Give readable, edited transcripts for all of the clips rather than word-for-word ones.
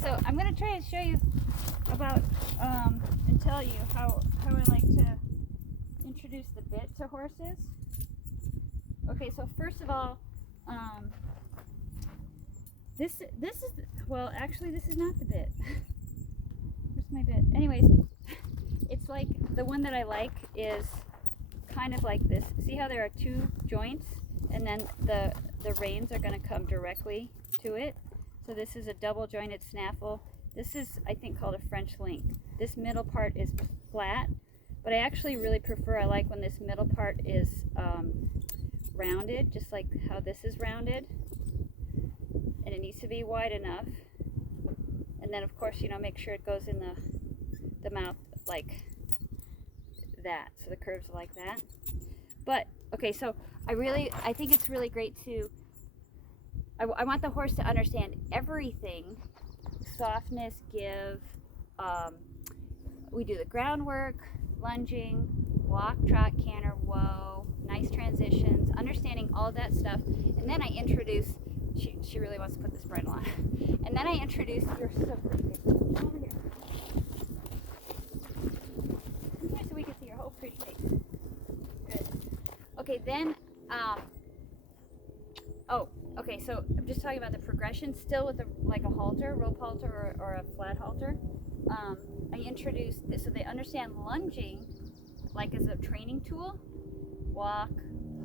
so I'm going to try to show you about and tell you how I like to introduce the bit to horses. Okay, so first of all, this is, well, actually this is not the bit. Where's my bit? Anyways, it's like, the one that I like is kind of like this. See how there are two joints, and then the reins are going to come directly to it. So this is a double jointed snaffle. This is, I think, called a French link. This middle part is flat, but I actually really prefer, I like when this middle part is rounded, just like how this is rounded. And it needs to be wide enough. And then, of course, you know, make sure it goes in the mouth like that. So the curves are like that. But, okay, so I think it's really great to, I want the horse to understand everything. Softness, give, we do the groundwork, lunging, walk, trot, canter, whoa, nice transitions, understanding all that stuff. And then I introduce, she really wants to put this bridle on. And then I introduce, you're so pretty. Come over here. Come here so we can see your whole pretty face. Good. Okay, then, okay, so I'm just talking about the progression, still with like a halter, rope halter or a flat halter. I introduced this so they understand lunging like as a training tool. Walk,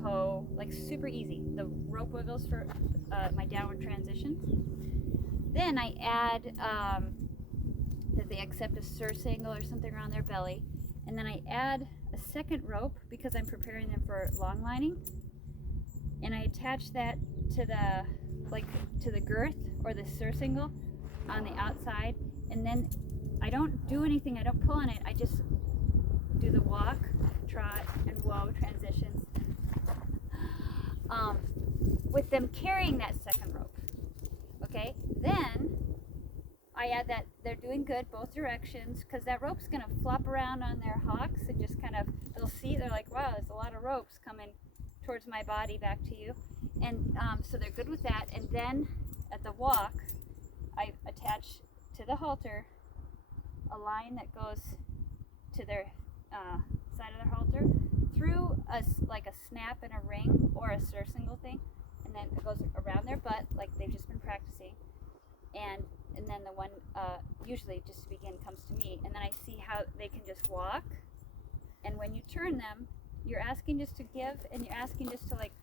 hoe, like super easy. The rope wiggles for my downward transitions. Then I add that they accept a surce angle or something around their belly. And then I add a second rope because I'm preparing them for long lining. And I attach that to the girth or the surce angle on the outside. And then I don't do anything, I don't pull on it, I just do the walk, trot, and whoa transitions with them carrying that second rope. Okay, then I add that they're doing good both directions, because that rope's going to flop around on their hocks and just kind of, they'll see, they're like, wow, there's a lot of ropes coming towards my body back to you. And so they're good with that. And then at the walk, I attach to the halter a line that goes to their side of their halter through like a snap and a ring or a surcingle thing, and then it goes around their butt like they've just been practicing, and then the one usually just to begin comes to me, and then I see how they can just walk. And when you turn them, you're asking just to give, and you're asking just to like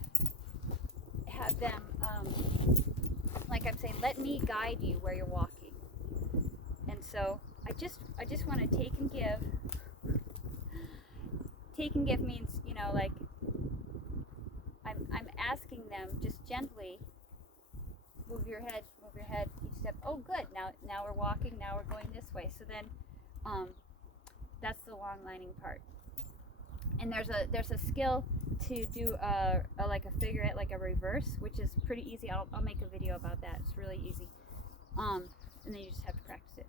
have them like I'm saying, let me guide you where you're walking. And so I just want to take and give. Take and give means, you know, like I'm asking them just gently, move your head each step. Oh, good. Now we're walking. Now we're going this way. So then, that's the long lining part. And there's a skill to do like a figure-eight, like a reverse, which is pretty easy. I'll make a video about that. It's really easy. And then you just have to practice it.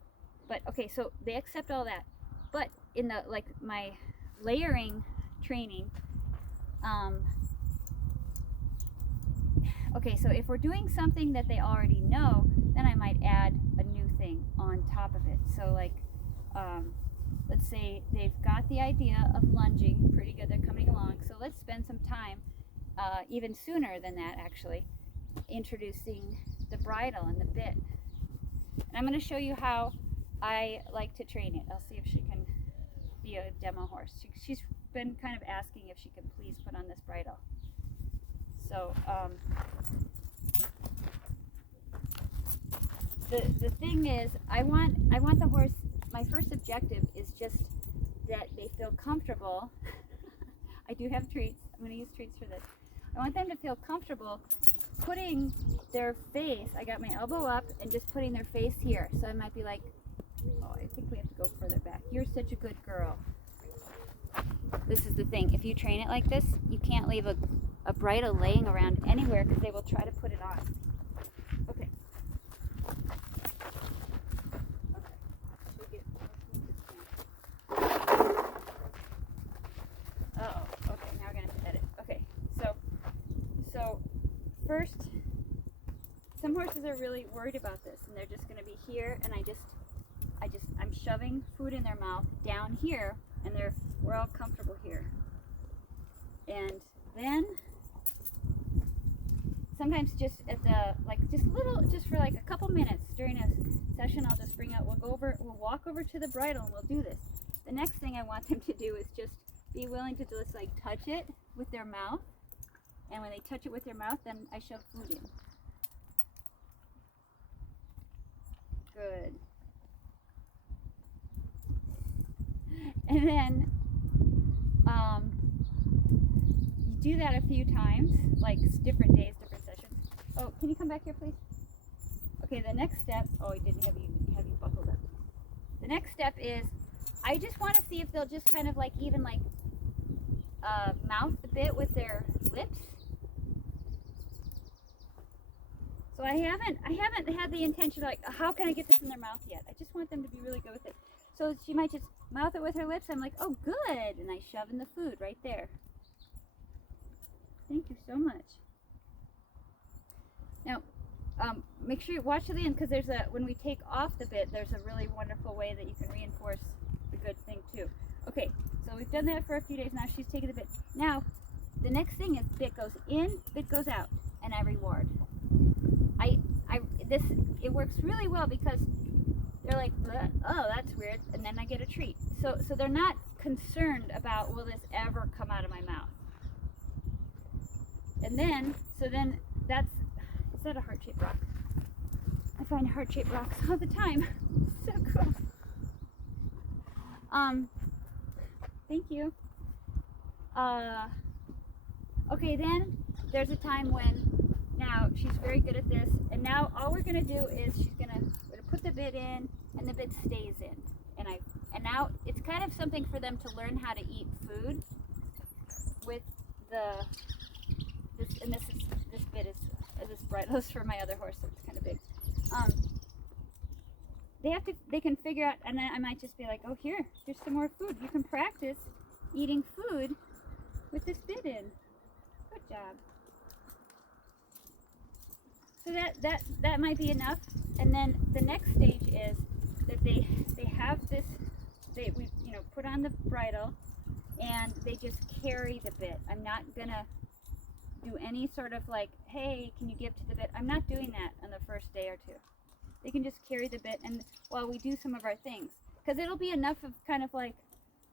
But okay, so they accept all that. But in the like my layering training, okay, so if we're doing something that they already know, then I might add a new thing on top of it. So like, let's say they've got the idea of lunging pretty good, they're coming along, so let's spend some time, even sooner than that actually, introducing the bridle and the bit. And I'm going to show you how I like to train it. I'll see if she can be a demo horse. She's been kind of asking if she can please put on this bridle. So the thing is, I want the horse, my first objective is just that they feel comfortable. I do have treats. I'm going to use treats for this. I want them to feel comfortable putting their face, I got my elbow up and just putting their face here. So I might be like, oh, I think we have to go further back. You're such a good girl. This is the thing. If you train it like this, you can't leave a bridle laying around anywhere because they will try to put it on. Okay. Uh-oh. Okay, now we're going to edit. Okay, so first, some horses are really worried about this, and they're just going to be here, and I'm shoving food in their mouth down here, and we're all comfortable here. And then sometimes just at the, just for like a couple minutes during a session, I'll just bring out, we'll walk over to the bridle and we'll do this. The next thing I want them to do is just be willing to just like touch it with their mouth. And when they touch it with their mouth, then I shove food in. Good. And then you do that a few times, like different days, different sessions. Oh, can you come back here, please? Okay, the next step, oh, I didn't have you buckled up. The next step is, I just want to see if they'll just kind of like even like mouth the bit with their lips. So I haven't had the intention like, how can I get this in their mouth yet? I just want them to be really good with it. So she might just mouth it with her lips. I'm like, oh, good. And I shove in the food right there. Thank you so much. Now, make sure you watch to the end, because when we take off the bit, there's a really wonderful way that you can reinforce the good thing too. Okay, so we've done that for a few days now. She's taking the bit. Now, the next thing is bit goes in, bit goes out, and I reward. It works really well because they're like, oh, that's weird, and then I get a treat. So they're not concerned about, will this ever come out of my mouth? And then, is that a heart-shaped rock? I find heart-shaped rocks all the time. So cool. Thank you. Okay, then there's a time when, now she's very good at this, and now all we're gonna do is we're gonna put the bit in, and the bit stays in. And now it's kind of something for them to learn how to eat food with this bit is this bridle is for my other horse, so it's kind of big. They can figure out, and then I might just be like, oh, here's some more food. You can practice eating food with this bit in. Good job. So that might be enough. And then the next stage is that they have this, we put on the bridle, and they just carry the bit. I'm not gonna do any sort of like, hey, can you give to the bit? I'm not doing that on the first day or two. They can just carry the bit, and while we do some of our things, because it'll be enough of kind of like,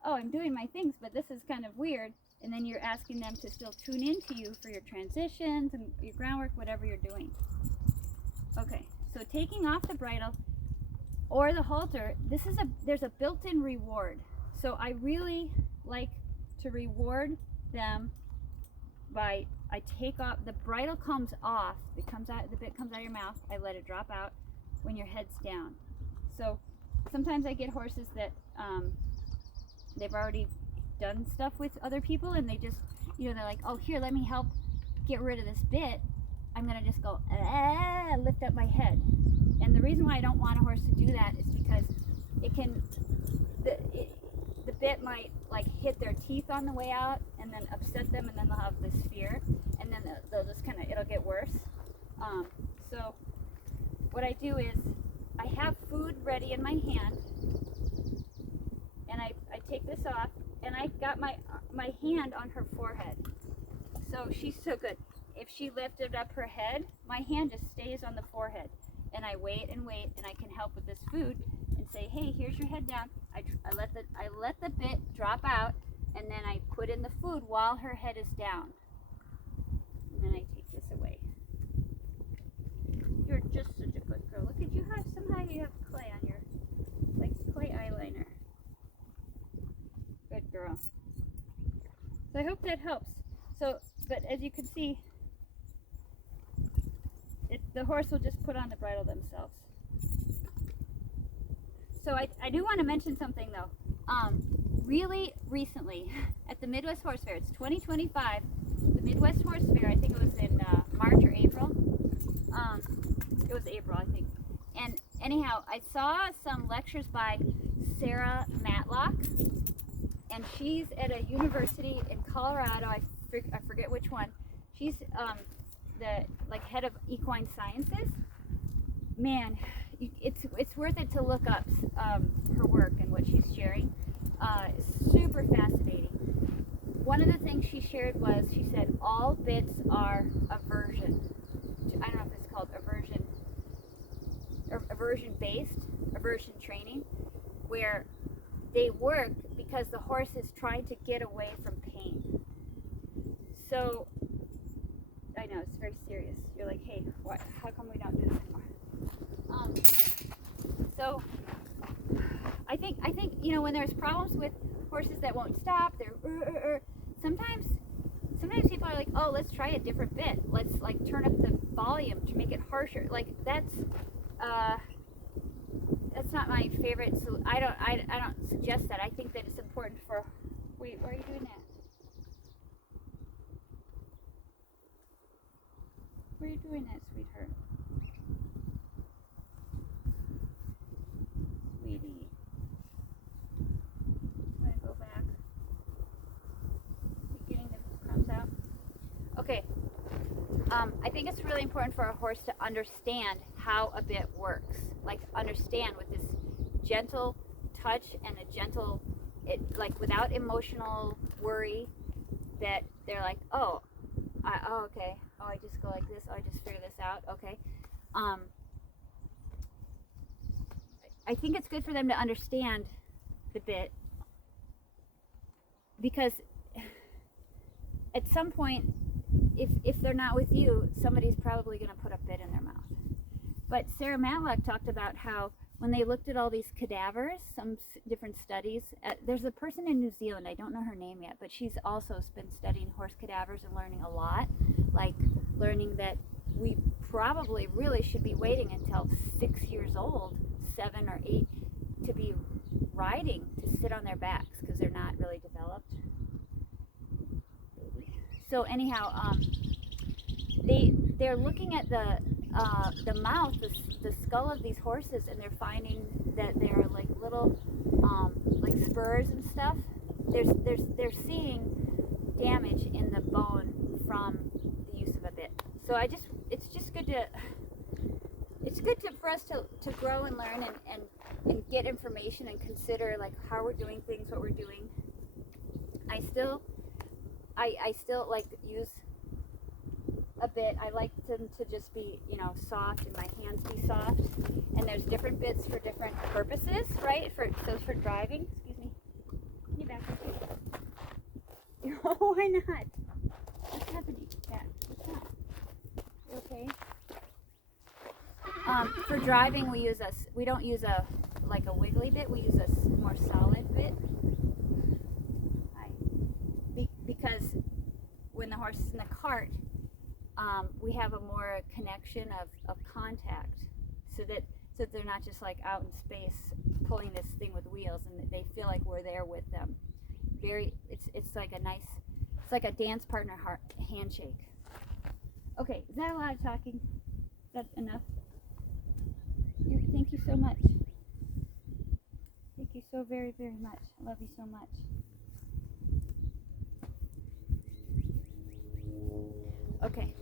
oh, I'm doing my things, but this is kind of weird. And then you're asking them to still tune into you for your transitions and your groundwork, whatever you're doing. Okay, so taking off the bridle or the halter, there's a built-in reward. So I really like to reward them by, I take off, the bridle comes off, the bit comes out of your mouth, I let it drop out when your head's down. So sometimes I get horses that they've already done stuff with other people, and they just, they're like, oh, here, let me help get rid of this bit. I'm gonna just go, lift up my head. And the reason why I don't want a horse to do that is because the bit might like hit their teeth on the way out and then upset them, and then they'll have this fear, and then they'll just kind of, it'll get worse. So what I do is I have food ready in my hand, and I take this off, and I got my hand on her forehead. So she's so good. If she lifted up her head, my hand just stays on the forehead, and I wait, and I can help with this food and say, hey, here's your head down. I let the bit drop out, and then I put in the food while her head is down, and then I take this away. You're just such a good girl. Look at you, somehow you have clay on your, like clay eyeliner. Good girl. So I hope that helps. So, but as you can see, the horse will just put on the bridle themselves. So I do want to mention something though. Really recently, at the Midwest Horse Fair, it's 2025, the Midwest Horse Fair, I think it was in March or April. It was April, I think. And anyhow, I saw some lectures by Sarah Matlock, and she's at a university in Colorado. I forget which one. She's the head of equine sciences, man, it's worth it to look up her work and what she's sharing. It's super fascinating. One of the things she shared was, she said all bits are aversion. I don't know if it's called aversion or aversion training, where they work because the horse is trying to get away from pain. So I know it's very serious. You're like, hey, what? How come we don't do this anymore? So I think when there's problems with horses that won't stop, they're sometimes people are like, oh, let's try a different bit. Let's like turn up the volume to make it harsher. Like that's not my favorite. So I don't suggest that. I think that it's important for. Wait, why are you doing that? Why are you doing that, sweetheart? Sweetie. I'm gonna go back. You getting the crumbs out? Okay. I think it's really important for a horse to understand how a bit works. Like understand with this gentle touch and a gentle, like without emotional worry, that they're like, oh, okay. Oh, I just go like this. Oh, I just figure this out. Okay. I think it's good for them to understand the bit, because at some point, if they're not with you, somebody's probably going to put a bit in their mouth. But Sarah Matlock talked about how when they looked at all these cadavers, some different studies, there's a person in New Zealand, I don't know her name yet, but she's also been studying horse cadavers and learning a lot, like learning that we probably really should be waiting until 6 years old, 7 or 8, to be riding, to sit on their backs, because they're not really developed. So anyhow, they're looking at the mouth, the skull of these horses, and they're finding that they're like little like spurs and stuff. They're seeing damage in the bone from the use of a bit. So it's good for us to grow and learn and get information and consider like how we're doing things, what we're doing. I still like use a bit. I like them to just be, soft, and my hands be soft. And there's different bits for different purposes, right? So for driving, excuse me. Can you back up? Oh, why not? What's happening? Yeah, what's that? You okay? For driving, we don't use a wiggly bit. We use a more solid bit. Because when the horse is in the cart, we have a more connection of contact, so that they're not just like out in space pulling this thing with wheels, and they feel like we're there with them. It's like it's like a dance partner handshake. Okay, is that a lot of talking? Is that enough? Thank you so much. Thank you so very, very much. I love you so much. Okay.